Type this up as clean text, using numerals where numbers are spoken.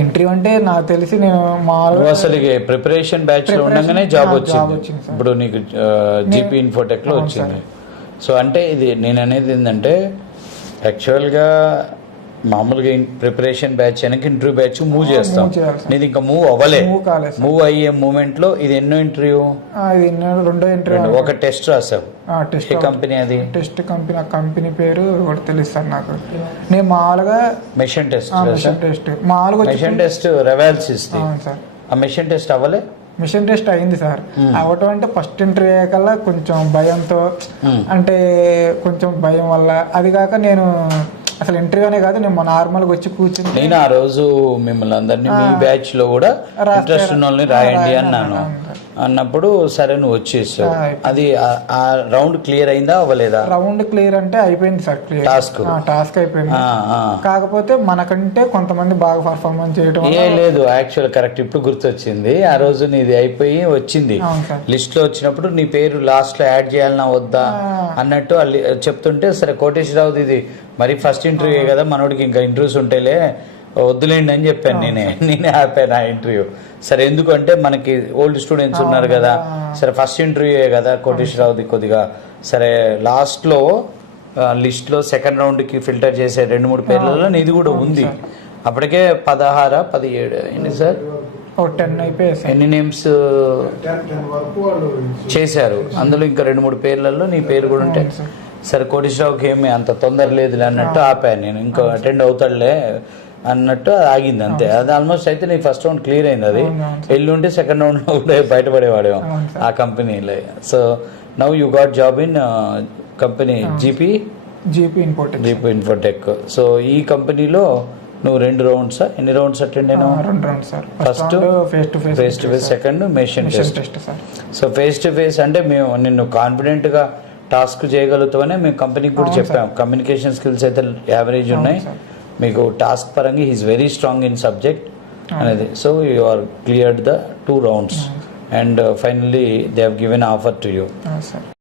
Interview అంటే నాకు తెలిసి నేను నువ్వు అసలు ప్రిపరేషన్ బ్యాచ్ లో ఉండగానే జాబ్ వచ్చింది. వచ్చింది సార్. ఇప్పుడు నీకు జీపీ ఇన్ఫోటెక్ లో వచ్చింది. సో అంటే ఇది నేను అనేది ఏంటంటే యాక్చువల్గా మామూలుగా ప్రిపరేషన్ బ్యాచ్ వెనక ఇంటర్వ్యూ బ్యాచ్ మూవ్ చేస్తాం. నీది ఇంకా మూవ్ అవ్వలే. మూవ్ అయ్యే మూమెంట్ లో ఇది ఎన్నో ఇంటర్వ్యూ? రెండో ఇంటర్వ్యూ. ఒక టెస్ట్ రాసావు. ఏ కంపెనీ అది? Test company. ఆ కంపెనీ పేరు ఒకటి తెలుస్తాను నాకు. నేను మామూలుగా మెషిన్ టెస్ట్. మామూలుగా మెషిన్ టెస్ట్ రెవాల్స్ ఇస్తే ఆ మెషిన్ టెస్ట్ అవ్వలే. మిషన్ టెస్ట్ అయింది సార్. అవటం అంటే ఫస్ట్ ఇంటర్వ్యూ కల్లా కొంచెం భయంతో, అంటే కొంచెం భయం వల్ల, అది కాక నేను అసలు ఇంటర్వ్యూనే కాదు, నేను నార్మల్గా వచ్చి కూర్చుని నేను ఆ రోజు మిమ్మల్ని అందరినీ మీ బ్యాచ్ లో కూడా ఇంట్రెస్ట్ ఉన్న వాళ్ళని రాయండి అన్నాను. అన్నప్పుడు సరే నువ్వు వచ్చేసావు. అది ఆ రౌండ్ క్లియర్ అయిందా అవ్వలేదా? రౌండ్ క్లియర్ అంటే అయిపోయింది సార్. క్లియర్ టాస్క్ అయిపోయింది. కాకపోతే మనకంటే కొంతమంది బాగా పర్ఫార్మెన్స్ చేయడం లేదు. యాక్చువల్ కరెక్ట్ ఇప్పుడు గుర్తొచ్చింది. ఆ రోజు నీది అయిపోయి వచ్చింది లిస్ట్ లో వచ్చినప్పుడు నీ పేరు లాస్ట్ లో యాడ్ చేయాలన్నా వద్దా అన్నట్టు చెప్తుంటే సరే కోటేశ్వరరావు ఇది మరి ఫస్ట్ ఇంటర్వ్యూ కదా మనోడికి ఇంకా ఇంటర్వ్యూస్ ఉంటాయిలే వద్దులేండి అని చెప్పాను. నేనే ఆపాను ఆ ఇంటర్వ్యూ. సరే ఎందుకంటే మనకి ఓల్డ్ స్టూడెంట్స్ ఉన్నారు కదా, సరే ఫస్ట్ ఇంటర్వ్యూయే కదా కోటేశ్వరరావుది కొద్దిగా సరే లాస్ట్లో లిస్ట్లో సెకండ్ రౌండ్కి ఫిల్టర్ చేసే 2-3 పేర్లలో నీది కూడా ఉంది. అప్పటికే 16-17 ఏంటి సార్ 10 అయిపోయాయి. ఎన్ని నేమ్స్ చేశారు? అందులో ఇంకా 2-3 పేర్లలో నీ పేరు కూడా ఉంటే సరే కోటేశ్వరరావుకి ఏమి అంత తొందర లేదు అన్నట్టు ఆపాను నేను. ఇంకా అటెండ్ అవుతాడులే అన్నట్టు ఆగింది అంతే. అది ఆల్మోస్ట్ అయితే నీ ఫస్ట్ రౌండ్ క్లియర్ అయింది. అది ఎల్లుంటే సెకండ్ రౌండ్ లో కూడా బయటపడేవాడేమో ఆ కంపెనీలో. So now you got job in company GP Infotech. So ఈ కంపెనీలో నువ్వు 2 రౌండ్స్ ఎన్ని రౌండ్స్ అటెండ్ అయినావు? 2 rounds sir. First face to face, second machine test. So face to face అంటే మేము నిన్ను కాన్ఫిడెంట్ గా టాస్క్ చేయగలుగుతామని మేము కంపెనీకి కూడా చెప్పాం. కమ్యూనికేషన్ స్కిల్స్ అయితే యావరేజ్ ఉన్నాయి మీకు. టాస్క్ పరంగా he's very strong in subject అనేది. So you are cleared the 2 rounds and finally they have given offer to you.